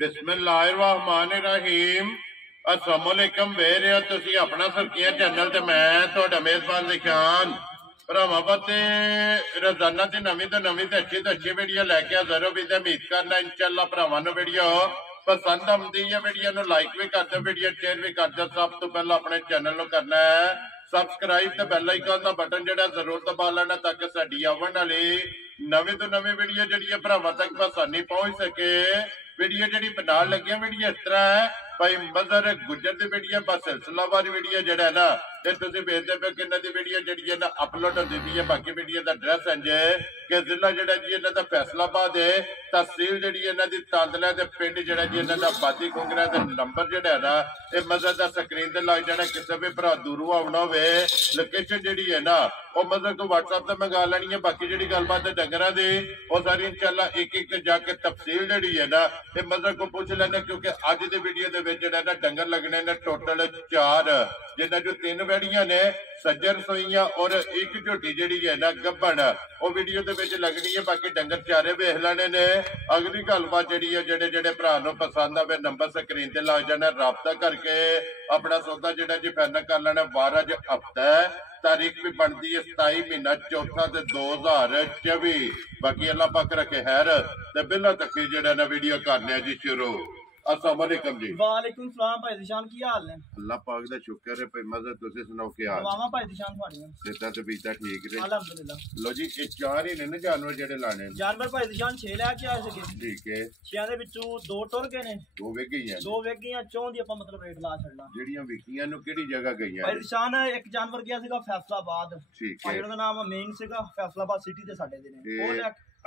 बिस्मिल्लाहिर्रहमानिर्रहीम अस्सलामुअलैकुम वेरे हो तुसी अपना सरकिया चैनल ते मैं तुहाडा मेजबान निशान भरावां वास्ते रोजाना दी नवीं तो अच्छी वीडियो लैके हाजिर हो भी उम्मीद करना इंशाअल्लाह भरावां नूं वीडियो पसंद आउंदी है। वीडियो नूं लाइक भी कर दो, वीडियो शेयर भी कर दो। सब तो पहला अपने चैनल नूं करना है सबसक्राइब ते बेल आइकन दा बटन जिहड़ा जरूर दबा लेना ताकि साडी आवन वाली नवीं तो नवीं वीडियो जिहड़ी भरावां तक आसानी पहुंच सके। वीडियो जिहड़ी बनाउण लगे वीडियो इस तरह है भाई मजहर गुजर की वीडियो बस सिलसिलावार वीडियो जिहड़ा है ना ये तुसीं वेखदे पे कि इन्हां दी वीडियो जिहड़ी है ना अपलोड होंदी पई है। बाकी वीडियो दा एड्रैस इंज है कि जिला जिहड़ा जी इन्हां दा फैसलाबाद है, तहसील जिहड़ी इन्हां दी तांदला ते पिंड जिहड़ा जी इन्हां दा बादी खुंगरा ते नंबर जिहड़ा है ना ये मजहर दा स्क्रीन ते लग जाना। किसी भी भरा दूरों आउणा होवे लोकेशन जिहड़ी है ना वो मजहर को WhatsApp ते मंगा लैनी है। बाकी जिहड़ी गलबात है डंगरां दी वो सारी इंशाअल्लाह एक एक जाके तफसील जिहड़ी है ना ये मजहर को पूछ लेने क्योंकि अज दी वीडियो दे विच जिहड़ा ना डंगर लगने ने टोटल 4 जिन्हां जो 3 वैड़ियां ने सज्जर सोईयां और एक झोटी जिहड़ी है ना गब्बन वो वीडियो दे विच लगनी है। बाकी डंगर चारे वेख लेने ने। अगली गलबात जिहड़ी है जेड़े जेड़े भरा नूं पसंद आवे नंबर स्क्रीन ते लग जाना, राबता करके अपना सौदा जिहड़ा जी फाइनल कर लेना। 12 अज हफ्ता है, तारीख भी बनती है 27 महीना चौथा ते 2024। बाकी अल्लाह पाक रखे खैर ते बिला तक जिहड़ा ना वीडियो करने जी शुरू। अस्सलाम वालेकुम जी। वालेकुम सलाम भाई दिशान की हाल है? अल्लाह पाक दा शुक्र है भाई मज़ा तुसी सुनाओ क्या हाल? वावा भाई दिशान ਤੁਹਾਡੀਆਂ सेहत ते बीता ठीक रहे अल्हम्दुलिल्लाह। लो जी ये 4 ही ने जानवर जेडे लाने जानवर भाई दिशान 6 ਲੈ ਕੇ ਆਏ ਸੀਗੇ। ठीक है 6 ਦੇ ਵਿੱਚੋਂ 2 ਟੁਰ ਗਏ ਨੇ, 2 ਵੇਖ ਗਈਆਂ 2 ਵੇਖ ਗਈਆਂ। 4 ਦੀ ਆਪਾਂ ਮਤਲਬ ਰੇਟ ਲਾ ਛੱਡਣਾ। ਜਿਹੜੀਆਂ ਵਿਕੀਆਂ ਨੂੰ ਕਿਹੜੀ ਜਗ੍ਹਾ ਗਈਆਂ ਭਾਈ ਦਿशान ਇੱਕ ਜਾਨਵਰ ਗਿਆ ਸੀਗਾ ਫੈਸਲਾਬਾਦ। ਠੀਕ ਹੈ ਉਹਦਾ ਨਾਮ ਮੇਨ ਸੀਗਾ ਫੈਸਲਾਬਾਦ ਸਿਟੀ ਦੇ ਸਾਡੇ ਦੇ ਨੇ। ਉਹ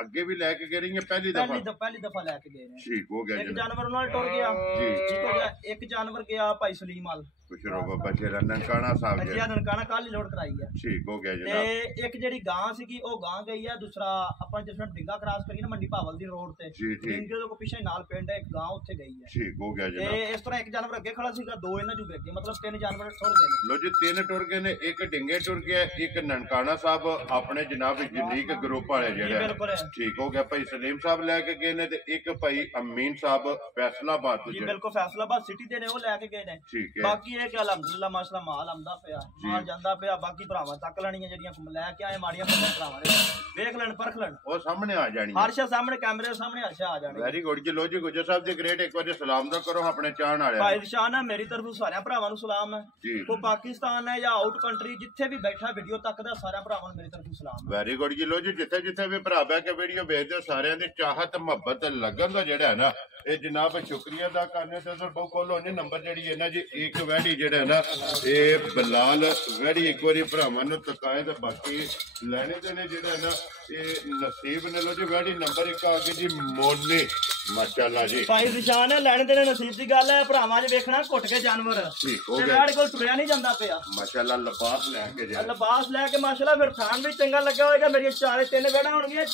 ਅੱਗੇ ਵੀ ਲੈ ਕੇ ਗਏ ਰਹੀਆਂ ਪਹਿਲੀ ਦਫਾ ਲੈ ਕੇ ਗਏ ਨੇ। ਠੀਕ ਹੋ ਗਿਆ ਇੱਕ ਜਾਨਵਰ ਉਹਨਾਂ ਨਾਲ ਟੁਰ ਗਿਆ ਠੀਕ ਹੋ ਗਿਆ। ਇੱਕ ਜਾਨਵਰ ਗਿਆ ਭਾਈ ਸਲੀਮਾਲ खुश रहो बाबा शेरा ननकाना साहब जी ननकाना कल ही लोड कराई है। ठीक हो गया जनाब। ते एक जेडी गां सीगी ओ गां गई है। दूसरा अपन जिस टाइम डिंगा क्रॉस करी ना मंडी भावल दी रोड ते डिंगे को पीछे नाल पिंड है एक गां उत्थे गई है। ठीक हो गया जनाब। ते इस तरह एक जानवर अगे खड़ा सीगा, 2 इन्हां चों गए मतलब 3 जानवर टुर गए ने। लो जी 3 टुर गए ने, एक डिंगे टुर गया, एक ननकाना साहब अपने जनाब यूनिक ग्रुप वाले जेड़े बिल्कुल ठीक हो गया। भाई सलीम साहब लेके गए ने ते एक भाई अमीन साहब फैसलाबाद जी बिल्कुल फैसलाबाद सिटी दे ने वो लेके गए ने। ठीक है बाकी ये कि अल्हम्दुलिल्लाह माशाल्लाह माल आंदा पिया, माल ਜਾਂਦਾ ਪਿਆ। ਬਾਕੀ ਭਰਾਵਾਂ ਤੱਕ ਲੈਣੀਆਂ ਜਿਹੜੀਆਂ ਲੈ ਕੇ ਆਏ ਮਾੜੀਆਂ ਮੋਟੀਆਂ ਭਰਾਵਾਂ ਦੇ ਵੇਖ ਲੈਣ ਪਰਖ ਲੈਣ ਉਹ ਸਾਹਮਣੇ ਆ ਜਾਣੀ ਹਰਸ਼ਾ ਸਾਹਮਣੇ ਕੈਮਰੇ ਦੇ ਸਾਹਮਣੇ ਹਰਸ਼ਾ ਆ ਜਾਣੀ। ਵੈਰੀ ਗੁੱਡ ਜੀ। ਲੋ ਜੀ ਗੁੱਜਰ ਸਾਹਿਬ ਦੀ ਗ੍ਰੇਟ ਇੱਕ ਵਾਰੀ ਸਲਾਮ ਦਾ ਕਰੋ ਆਪਣੇ ਚਾਹਣ ਵਾਲਿਆਂ ਭਾਈ ਦਿਸ਼ਾਨ ਹੈ ਮੇਰੀ ਤਰਫੋਂ ਸਾਰਿਆਂ ਭਰਾਵਾਂ ਨੂੰ ਸਲਾਮ ਹੈ। ਉਹ ਪਾਕਿਸਤਾਨ ਹੈ ਜਾਂ ਆਊਟ ਕੰਟਰੀ ਜਿੱਥੇ ਵੀ ਬੈਠਾ ਵੀਡੀਓ ਤੱਕ ਦਾ ਸਾਰਿਆਂ ਭਰਾਵਾਂ ਨੂੰ ਮੇਰੀ ਤਰਫੋਂ ਸਲਾਮ। ਵੈਰੀ ਗੁੱਡ ਜੀ। ਲੋ ਜੀ ਜਿੱਥੇ ਜਿੱਥੇ ਵੀ ਭਰਾ ਬੈ ਕੇ ਵੀਡੀਓ ਵੇਖਦੇ ਹੋ ਸਾਰਿਆਂ ਦੀ ਚਾਹਤ ਮੁਹੱਬਤ ਲੱਗਣ ਦਾ ਜਿਹੜਾ ਹੈ ਨਾ ਇਹ ਜਨਾਬ ਸ਼ੁਕਰੀਆ ਅਦਾ ਕਰਨੇ ਤੇ ਸਰ ਬਹੁਤ ਕੋਲ ਹੋਣੇ ਨੰਬਰ ਜਿਹੜੀ ਹੈ ਨਾ ਜੀ ਇੱਕ ਵੈੜੀ ਜਿਹੜਾ ਹੈ ਨਾ ਇਹ ਬਲਾਲ ਵੈੜੀ ਇੱਕ ਵਾਰੀ ਭਰਾਵਾਂ ਨੂੰ ਤਕਾਏ ਤੇ ਬਾਕੀ ਲੈਣੇ ਤੇ ਨੇ ਜਿਹੜਾ ਹੈ ਨਾ ਇਹ ਨਸੀਬ ਨੇ। ਲੋ ਜੀ ਵੈੜੀ ਨੰਬਰ 1 ਆ ਗਈ ਜੀ ਮੋਨੀ ਮਾਸ਼ਾਅੱਲਾ ਜੀ। ਭਾਈ ਦਿਸ਼ਾਨ ਹੈ ਲੈਣੇ ਤੇ ਨਸੀਬ ਦੀ ਗੱਲ ਹੈ ਭਰਾਵਾਂ ਨੇ ਵੇਖਣਾ ਘੁੱਟ ਕੇ ਜਾਨਵਰ ਠੀਕ ਹੋ ਗਿਆ। ਸਾਡੇ ਕੋਲ ਤੁਰਿਆ ਨਹੀਂ ਜਾਂਦਾ ਪਿਆ ਮਾਸ਼ਾਅੱਲਾ ਲਿਬਾਸ ਲੈ ਕੇ ਜਾ ਲਿਬਾਸ ਲੈ ਕੇ ਮਾਸ਼ਾਅੱਲਾ ਫਿਰ ਖਾਣ ਵੀ ਚੰਗਾ ਲੱਗਾ ਹੋਏਗਾ। ਮੇਰੀਆਂ 4-3 ਵੇੜਾਂ ਹੋਣਗੀਆਂ,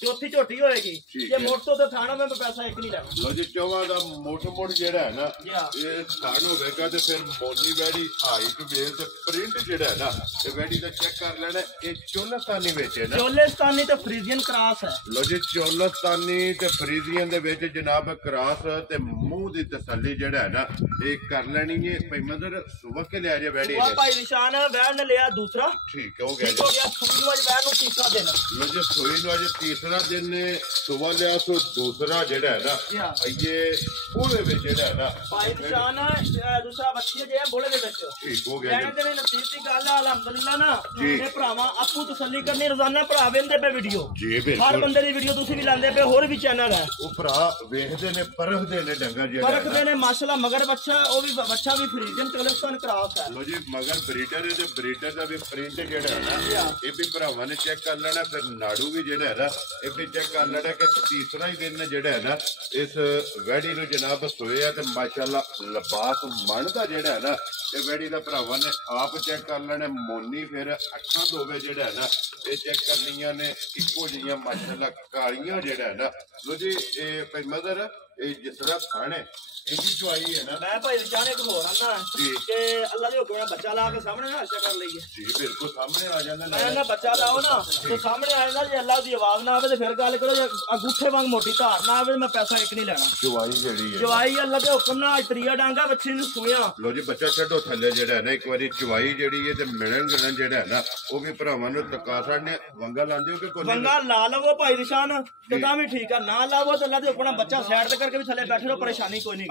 ਚੌਥੀ ਝੋਟੀ ਹੋਏਗੀ। ਜੇ ਮੋਟੋ ਤੇ ਥਾਣਾ ਮੈਂ ਪੈਸਾ ਇੱਕ ਨਹੀਂ ਲੈਣਾ। ਲੋ ਜੀ ਚੌਵਾਂ ਦਾ ਮੋਟ ਜਿਹੜਾ ਹੈ ਨਾ ਇਹ ਥਾਣ ਹੋਵੇਗਾ ਤੇ ਫਿਰ ਮੋਨੀ ਵੈੜੀ ਹਾਈਟ ਵੇਖ ਤੇ ਪ੍ਰਿੰਟ ਜਿਹੜਾ ਹੈ ਨਾ ਇਹ ਵੈੜੀ ਦਾ ਚੈੱਕ ਕਰ ਲੈਣਾ। ਇਹ ਚੋਲਸਤਾਨੀ ਵਿੱਚ ਹੈ ਨਾ, ਚੋਲਸਤਾਨੀ ਤੇ ਫਰੀਜ਼ੀਅਨ ਕ੍ਰਾਸ ਹੈ। ਲੋ ਜੀ ਚੋਲਸਤਾਨੀ ਤੇ ਫਰੀਜ਼ੀਅਨ ਦੇ ਵਿੱਚ ਜਨਾਬ ਕ੍ਰਾਸ ਤੇ ਮੂੰਹ ਦੀ ਤਸੱਲੀ ਜਿਹੜਾ ਹੈ ਨਾ ਇਹ ਕਰ ਲੈਣੀ ਹੈ। ਭਾਈ ਮਦਰ ਸੁਬਹ ਕੇ ਲਿਆ ਜੇ ਵੈੜੀ ਨੇ ਭਾਈ ਨਿਸ਼ਾਨ ਵੈੜ ਨੇ ਲਿਆ ਦੂਸਰਾ। ਠੀਕ ਹੋ ਗਿਆ। ਸੂਈ ਨੂੰ ਅੱਜ ਵੈੜ ਨੂੰ ਤੀਸਰਾ ਦਿਨ। ਲੋ ਜੀ ਸੂਈ ਨੂੰ ਅੱਜ ਤੀਸਰਾ दिन ने सुबह लिया सो दूसरा जेड़ा है ना ये बोले में जेड़ा है ना भाई निशान दूसरा बच्चे जे बोले दे विच ठीक हो गया। कहने ते नसीब दी गल है अल्हम्दुलिल्लाह ना ते भरावां आपू तसल्ली करनी। रोजाना भरा वेंदे पे वीडियो जी बिल्कुल हर बंदे दी वीडियो तुसी भी लांदे पे, होर भी चैनल है ओ भरा वेखदे ने परखदे ने डंगर जेड़ा परखदे ने माशाल्लाह। मगर बच्चा ओ भी बच्चा भी फ्रीजन चोलस्तान क्रॉस है। लो जी मगर ब्रीडर है ते ब्रीडर दा भी प्रिंट जेड़ा है ना ये भी भरावां ने चेक कर लेना। फिर नाड़ू भी जेड़ा है ना ये भी चेक कर लेना कि तीसरा ही दिन जेड़ा है ना इस वैड़ी नूं जनाब सोया ते माशाअल्लाह लिबास मन दा जेड़ा है ना ये वैड़ी दा भरावां ने आप चेक कर लेना। मोनी फिर अखां दोवे जेड़ा है ना ये चेक करनियां ने इक्को जिहियां माशाअल्लाह कालियां जेड़ा है ना। लो जी भाई मदर जिस तरह खाने इनकी चुआई है ना मैं भाई निशान एक होर आना कि अल्लाह दे हुक्म नाल बच्चा ला के सामने ना हर्षा कर लईए। जी बिल्कुल सामने आ जांदा मैं ना बच्चा लाओ ना तो सामने आ जांदा। जे अल्लाह दी आवाज ना आवे ਤੇ ਫਿਰ ਗੱਲ ਕਰੋ ਜੇ ਅੰਗੂਠੇ ਵਾਂਗ ਮੋਟੀ ਧਾਰ ਨਾ ਆਵੇ ਮੈਂ ਪੈਸਾ ਇੱਕ ਨਹੀਂ ਲੈਣਾ ਚਵਾਈ ਜਿਹੜੀ ਹੈ ਚਵਾਈ ਅੱਲਾ ਦੇ ਹੁਕਮ ਨਾਲ ਤਰੀਆ ਡਾਂਗਾ ਬੱਚੇ ਨੂੰ ਸੋਇਆ ਲੋ ਜੀ ਬੱਚਾ ਛੱਡੋ ਥੱਲੇ ਜਿਹੜਾ ਹੈ ਨਾ ਇੱਕ ਵਾਰੀ ਚਵਾਈ ਜਿਹੜੀ ਹੈ ਤੇ ਮਿਲਣ ਗਿਲਣ ਜਿਹੜਾ ਹੈ ਨਾ ਉਹ ਵੀ ਭਰਾਵਾਂ ਨੂੰ ਤਕਾ ਸਾਡਨੇ ਵੰਗਾ ਲਾਉਂਦੇ ਹੋ ਕਿ ਕੋਈ ਵੰਗਾ ਲਾ ਲਵੋ ਭਾਈ ਨਿਸ਼ਾਨ ਤੇ ਤਾਂ ਵੀ ਠੀਕ ਆ ਨਾ ਲਾਵੋ ਤਾਂ ਅੱਲਾ ਦੇ ਹੁਕਮ ਨਾਲ ਬੱਚਾ ਸਾਈਡ ਤੇ ਕਰਕੇ ਵੀ ਥੱਲੇ ਬੈਠੇ ਰਹੋ ਪਰੇਸ਼ਾਨੀ ਕੋਈ ਨਹੀਂ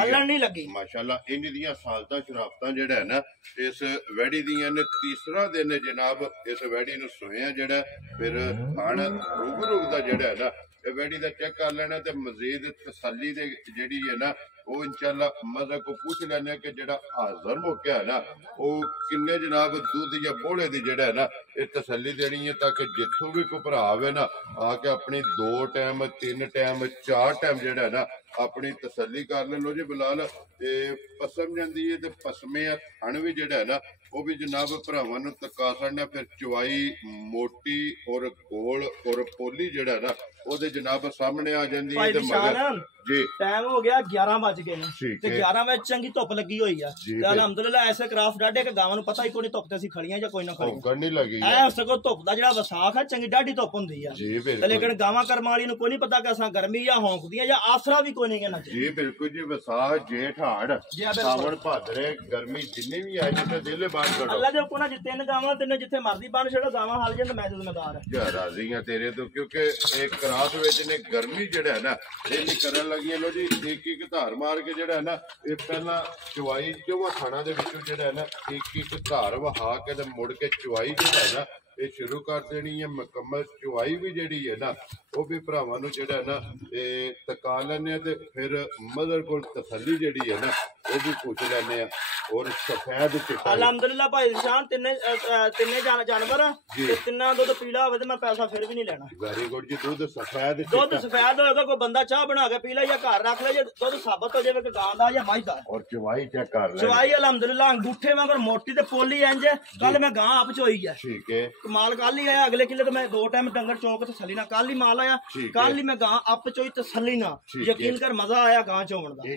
ਹੱਲਣ ਨਹੀਂ ਲੱਗੀ ਮਾਸ਼ਾਅੱਲਾ ਇੰਜ ਦੀਆਂ ਸਾਲਤਾਂ ਸ਼ਰਾਫਤਾਂ ਜਿਹੜਾ ਹੈ ਨਾ ਇਸ ਵੈੜੀ ਦੀਆਂ ਨੇ ਤੀਸਰਾ ਦਿਨ ਜਨਾਬ ਇਸ ਵੈੜੀ ਨੂੰ ਸੋਇਆ ਜਿਹੜਾ ਫਿਰ ਖਾਣ ਰੁਗ ਦਾ ਜਿਹੜਾ ਹੈ ਨਾ ਇਹ ਵੈੜੀ ਦਾ ਚੈੱਕ ਕਰ ਲੈਣਾ ਤੇ ਮਜ਼ੀਦ ਤਸੱਲੀ ਦੇ ਜਿਹੜੀ ਹੈ ਨਾ ਉਹ ਇਨਸ਼ਾਅੱਲਾ ਮਜ਼ਾ ਕੋ ਪੁੱਛ ਲੈਣੇ ਕਿ ਜਿਹੜਾ ਹਾਜ਼ਰ ਹੋ ਕੇ ਹੈ ਨਾ ਉਹ ਕਿੰਨੇ ਜਨਾਬ ਦੁੱਧ ਜਾਂ ਬੋਲੇ ਦੀ ਜਿਹੜਾ ਹੈ ਨਾ ਇਹ ਤਸੱਲੀ ਦੇਣੀ ਹੈ ਤਾਂ ਕਿ ਜਿੱਥੋਂ ਵੀ ਕੋਈ ਭਰਾ ਆਵੇ ਨਾ ਆ ਕੇ ਆਪਣੀ 2 ਟਾਈਮ 3 ਟਾਈਮ 4 ਟਾਈਮ ਜਿਹੜਾ ਹੈ ਨਾ ਆਪਣੀ ਤਸੱਲੀ ਕਰ ਲੈ ਲੋ ਜੀ ਬਿਲਾਲ ਤੇ ਪਸਮ ਜਾਂਦੀ ਹੈ ਤੇ ਪਸਮੇ ਥਣ ਵੀ ਜਿਹੜਾ ਹੈ ਨਾ ਉਹ ਵੀ ਜਨਾਬ ਭਰਾਵਾਂ ਨੂੰ ਤਕਾ ਛੱਡਣਾ ਫਿਰ ਚਵਾਈ ਮੋਟੀ ਔਰ ਗੋਲ ਔਰ ਪੋਲੀ ਜਿਹੜਾ ਨਾ ਉਹਦੇ ਜਨਾਬ ਸਾਹਮਣੇ ਆ ਜਾਂਦੀ ਹੈ ਤੇ ਮਗਰ ਜੀ ਟਾਈਮ ਹੋ ਗਿਆ 11 ਵਜ ਗਏ ਨੇ ਤੇ 11 ਵਜੇ ਚੰਗੀ ਧੁੱਪ ਲੱਗੀ ਹੋਈ ਆ ਤੇ ਅਲਹਮਦੁਲਿਲਾ ਐਸੇ ਕਰਾਫਟ ਡਾਡੇ ਕਿ ਗਾਵਾਂ ਨੂੰ ਪਤਾ ਹੀ ਕੋਈ ਨਹੀਂ ਧੁੱਪ ਤੇ ਅਸੀਂ ਖੜੀਆਂ ਜਾਂ ਕੋਈ ਨਾ ਖੜੀਆਂ ਨਹੀਂ ਲੱਗੀ ਐ ਸਗੋਂ ਧੁੱਪ ਦਾ ਜਿਹੜਾ ਵਸਾਖ ਹੈ ਚੰਗੀ ਡਾਢੀ ਧੁੱਪ ਹੁੰਦੀ ਆ ਤੇ ਲੇਕਿਨ ਗਾਵਾਂ ਕਰਮਾਂ ਵਾਲੀ ਨੂੰ ਕੋਈ ਨਹੀਂ ਪਤਾ ਕਿ ਅਸਾਂ ਗਰਮੀ ਜਾਂ ਹੌਂਕਦੀਆਂ ਜਾਂ ਆਸਰਾ ਵੀ ਕੋਈ ਨਹੀਂ ਕਹਿਣਾ ਜੀ ਬਿਲਕੁਲ ਜੀ ਵਸਾਖ ਜੇਠ ਹਾੜ ਸਾਵਣ ਭਾਦਰੇ ਗਰਮੀ ਜਿੰਨੀ ਵੀ ਆਈ ਜਿੱਥੇ ਦਿਲੇ ਬਾਹਰ ਕੱਢੋ ਅੱਲਾ ਦੇ ਹੁਕਮ ਨਾਲ ਜੇ 3 ਗਾਵਾਂ ਤਿੰਨੇ ਜਿੱਥੇ ਮਰਦੀ ਬਣ ਛੜੋ ਗਾਵਾਂ ਹਾਲ ਜੰਦ ਮੈਂ ਜ਼ਿੰਮੇਦਾਰ ਹੈ ਰਾਜ਼ੀ ਆ ਤੇਰੇ ਤੋਂ ਕਿਉਂਕਿ ਇੱਕ ਰਾਤ ਵਿੱਚ ਨੇ ਗਰਮੀ ਜਿਹੜਾ ਹੈ ਨਾ ਇਹ ਨਹੀਂ ਕਰਨ ਲੱਗੀਆਂ ਲੋ ਜੀ ਇੱਕ ਧਾਰ ਮਾਰ ਕੇ ਜਿਹੜਾ ਹੈ ਨਾ ਇਹ ਪਹਿਲਾਂ ਚਵਾਈ ਚੋਵਾ ਥਾਣਾ ਦੇ ਵਿੱਚੋਂ ਜਿਹੜਾ ਹੈ ਨਾ ਇੱਕ ਧਾਰ ਵਹਾ ਕੇ ਤੇ ਮੁੜ ਕੇ ਚਵਾਈ ਜਿਹੜਾ ਹੈ ਨਾ ਇਹ ਸ਼ੁਰੂ ਕਰ ਦੇਣੀ ਹੈ ਮੁਕੰਮਲ ਚਵਾਈ ਵੀ ਜਿਹੜੀ ਹੈ ਨਾ ਉਹ ਵੀ ਭਰਾਵਾਂ ਨੂੰ ਜਿਹੜਾ ਨਾ ਇਹ ਤਕਾ ਲੈਣੇ ਤੇ ਫਿਰ ਮਦਰ ਕੋਲ ਤਸੱਲੀ ਜਿਹੜੀ ਹੈ ਨਾ ਉਹ ਵੀ ਪੁੱਛ ਲੈਣੇ ਆ ਔਰ ਸਫੈਦ ਚਿੱਟਾ ਅਲਹਮਦੁਲਿਲਾ ਭਾਈ ਨਿਸ਼ਾਨ ਤਿੰਨੇ ਜਾਨਵਰ ਤੇ ਤਿੰਨਾਂ ਦੁੱਧ ਪੀਲਾ ਹੋਵੇ ਤੇ ਮੈਂ ਪੈਸਾ ਫਿਰ ਵੀ ਨਹੀਂ ਲੈਣਾ ਵੈਰੀ ਗੁੱਡ ਜੀ ਦੁੱਧ ਸਫੈਦ ਹੋਏਗਾ ਕੋਈ ਬੰਦਾ ਚਾਹ ਬਣਾ ਕੇ ਪੀ ਲੈ ਜਾਂ ਘਰ ਰੱਖ ਲੈ ਜੇ ਦੁੱਧ ਸਾਬਤ ਹੋ ਜਾਵੇ ਕਿ ਗਾਂ ਦਾ ਜਾਂ ਮੱਝ ਦਾ ਔਰ ਚਵਾਈ ਚੈੱਕ ਕਰ ਲੈ ਚਵਾਈ ਅਲਹਮਦੁਲਿਲਾ ਅੰਗੂਠੇ ਵਾਂਗਰ ਮੋਟੀ ਤੇ ਪੋਲੀ ਇੰਜ ਕੱਲ ਮੈਂ ਗਾਂ ਆਪ ਚੋਈ ਹੈ ਠੀਕ ਹੈ ਮਾਲ ਕੱਲ ਹੀ ਆਇਆ ਅਗਲੇ ਕਿਲੇ ਤੇ ਮੈਂ 2 ਟਾਈਮ ਡੰਗਰ ਚੋਕ ਤਸੱਲੀ ਨਾਲ ਕੱਲ ਹੀ ਮਾਲ ਆਇਆ ਕੱਲ ਹੀ ਮੈਂ ਗਾਂ ਆਪ ਚੋਈ ਤਸੱਲੀ ਨਾਲ ਯਕੀਨ ਕਰ ਮਜ਼ਾ ਆਇਆ ਗਾਂ ਚੋਣ ਦਾ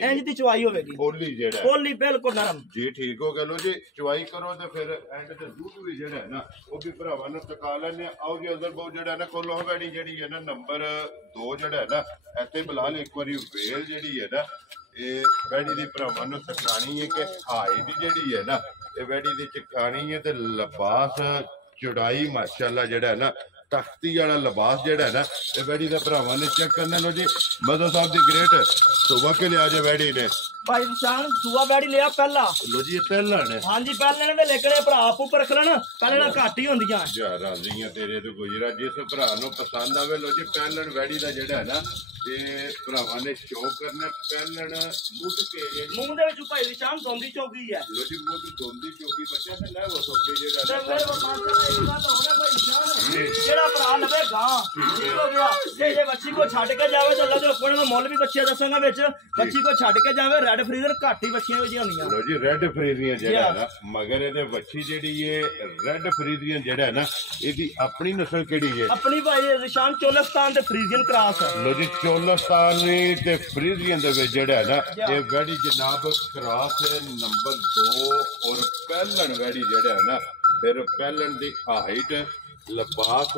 ਇੰਜ ਦੀ ਚਵਾਈ ਹੋਵੇਗੀ ਪੋਲੀ ਬਿਲਕੁਲ ਨਰਮ ਜੀ ਠੀਕ ਹੋ ਗਿਆ ਲੋ ਜੀ ਚਵਾਈ ਕਰੋ ਤੇ ਫਿਰ ਐਂਡ ਤੇ ਦੁੱਧ ਵੀ ਜਿਹੜਾ ਹੈ ਨਾ ਉਹ ਵੀ ਭਰਾਵਾਂ ਨੂੰ ਤਕਾ ਲੈਣੇ ਆਓ ਜੀ ਅਦਰ ਬਹੁ ਜਿਹੜਾ ਨਾ ਕੋਲੋਂ ਵੈੜੀ ਜਿਹੜੀ ਹੈ ਨਾ ਨੰਬਰ 2 ਜਿਹੜਾ ਹੈ ਨਾ ਇੱਥੇ ਬਿਲਾਲ ਇੱਕ ਵਾਰੀ ਵੇਲ ਜਿਹੜੀ ਹੈ ਨਾ ਇਹ ਵੈੜੀ ਦੀ ਭਰਾਵਾਂ ਨੂੰ ਤਕਾਣੀ ਹੈ ਕਿ ਹਾਈਟ ਜਿਹੜੀ ਹੈ ਨਾ ਇਹ ਵੈੜੀ ਦੀ ਚਕਾਣੀ ਹੈ ਤੇ ਲਿਬਾਸ ਚੜਾਈ ਮਾਸ਼ਾਅੱਲਾ ਜਿਹੜਾ ਹੈ ਨਾ ਤਖਤੀ ਵਾਲਾ ਲਿਬਾਸ ਜਿਹੜਾ ਹੈ ਨਾ ਇਹ ਵੈੜੀ ਦੇ ਭਰਾਵਾਂ ਨੇ ਚੈੱਕ ਕਰਨਾ ਲੋ ਜੀ ਮਜ਼ਾ ਸਾਹਿਬ ਦੀ ਗ੍ਰੇਟ ਸੁਬਾ ਕੇ ਲਿਆ ਜੇ ਵੈੜੀ ਨੇ ਭਾਈ ਨਿਸ਼ਾਨ ਦੂਆ ਬੈੜੀ ਲਿਆ ਪਹਿਲਾ ਲੋ ਜੀ ਇਹ ਪਹਿਲਾ ਨੇ ਹਾਂਜੀ ਪਹਿਲੇ ਨੇ ਤੇ ਲੇਕੜੇ ਭਰਾ ਆਪੂ ਪਰਖ ਲੈਣ ਪਹਿਲੇ ਨਾਲ ਘੱਟ ਹੀ ਹੁੰਦੀਆਂ ਯਾਰ ਰਾਜ਼ੀਆਂ ਤੇਰੇ ਤੋਂ ਗੁਜਰਾ ਜਿਸ ਭਰਾ ਨੂੰ ਪਸੰਦ ਆਵੇ ਲੋ ਜੀ ਪਹਿਲਣ ਵੈੜੀ ਦਾ ਜਿਹੜਾ ਹੈ ਨਾ ਇਹ ਭਰਾਵਾਂ ਨੇ ਸ਼ੌਕ ਕਰਨਾ ਪਹਿਲਣ ਮੁੱਢ ਕੇ ਮੂੰਹ ਦੇ ਵਿੱਚ ਭਾਈ ਨਿਸ਼ਾਨ ਦੋਂਦੀ ਚੌਕੀ ਹੈ ਲੋ ਜੀ ਮੁੱਢ ਦੋਂਦੀ ਚੌਕੀ ਬੱਚਾ ਤੇ ਲੈ ਉਹ ਸੋਕੇ ਜਿਹੜਾ ਜਿਹੜਾ ਭਰਾ ਲਵੇ ਗਾਂ ਠੀਕ ਹੋ ਗਿਆ ਜੇ ਬੱਚੀ ਕੋ ਛੱਡ ਕੇ ਜਾਵੇ ਤਾਂ ਅੱਲਾ ਦੇ ਹੁਕਮ ਨਾਲ ਮੁੱਲ ਵੀ ਬੱਚੇ ਦੱਸਾਂਗਾ ਵਿੱਚ ਬੱਚੀ ਕੋ ਛੱਡ ਕੇ ਜਾਵੇ ਰੈਡ ਫਰੀਜ਼ਰ ਘੱਟ ਹੀ ਬੱਚੀਆਂ ਵਿੱਚ ਹੁੰਦੀਆਂ ਲੋ ਜੀ ਰੈਡ ਫਰੀਜ਼ਰੀਆਂ ਜਿਹੜਾ ਹੈ ਨਾ ਮਗਰ ਇਹਦੇ ਬੱਚੀ ਜਿਹੜੀ ਹੈ ਰੈਡ ਫਰੀਜ਼ਰੀਆਂ ਜਿਹੜਾ ਹੈ ਨਾ ਇਹਦੀ ਆਪਣੀ ਨਸਲ ਕਿਹੜੀ ਹੈ ਆਪਣੀ ਭਾਈ ਨਿਸ਼ਾਨ ਚੋਲਸਤਾਨ ਤੇ ਫਰੀਜ਼ੀਅਨ ਕ੍ਰਾਸ ਹੈ ਲੋ ਜੀ ਚੋਲਸਤਾਨੀ ਤੇ ਫਰੀਜ਼ਰੀਆਂ ਦੇ ਵਿੱਚ ਜਿਹੜਾ ਹੈ ਨਾ ਇਹ ਵੈੜੀ ਜਨਾਬ ਕ੍ਰਾਸ ਨੰਬਰ 2 ਔਰ ਪਹਿਲਣ ਵੈੜੀ ਜਿਹੜਾ ਹੈ ਨਾ ਫਿਰ ਪਹਿਲਣ ਦੀ ਹਾਈਟ ਲਿਬਾਸ